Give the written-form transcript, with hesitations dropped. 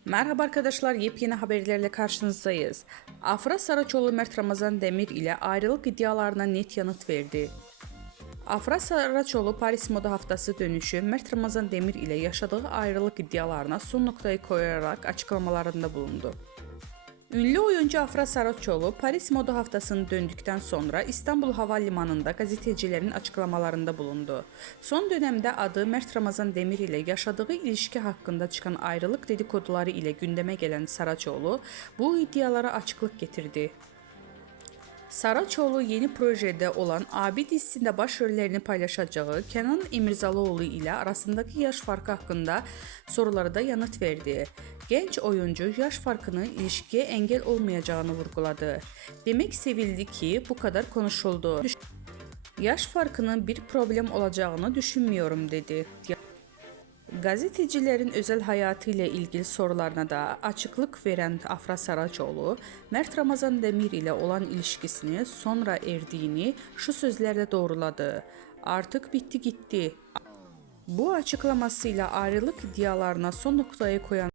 Merhaba arkadaşlar, yepyeni haberlerle karşınızdayız. Afra Saraçoğlu Mert Ramazan Demir ile ayrılık iddialarına net yanıt verdi. Afra Saraçoğlu Paris Moda Haftası dönüşü Mert Ramazan Demir ile yaşadığı ayrılık iddialarına son noktayı koyarak açıklamalarında bulundu. Ünlü oyuncu Afra Saraçoğlu Paris Moda Haftası'nı döndükten sonra İstanbul Havalimanı'nda gazetecilerin açıklamalarında bulundu. Son dönemde adı Mert Ramazan Demir ile yaşadığı ilişki hakkında çıkan ayrılık dedikoduları ile gündeme gelen Saraçoğlu bu iddialara açıklık getirdi. Saraçoğlu yeni projede olan Abi dizisinde başrollerini paylaşacağı Kenan İmirzalıoğlu ile arasındaki yaş farkı hakkında sorulara da yanıt verdi. Genç oyuncu yaş farkının ilişkiye engel olmayacağını vurguladı. Demek sevildi ki bu kadar konuşuldu. Yaş farkının bir problem olacağını düşünmüyorum dedi. Gazetecilerin özel hayatı ile ilgili sorularına da açıklık veren Afra Saraçoğlu, Mert Ramazan Demir ile olan ilişkisini sonra erdiğini şu sözlerle doğruladı. Artık bitti gitti. Bu açıklamasıyla ayrılık iddialarına son noktayı koyan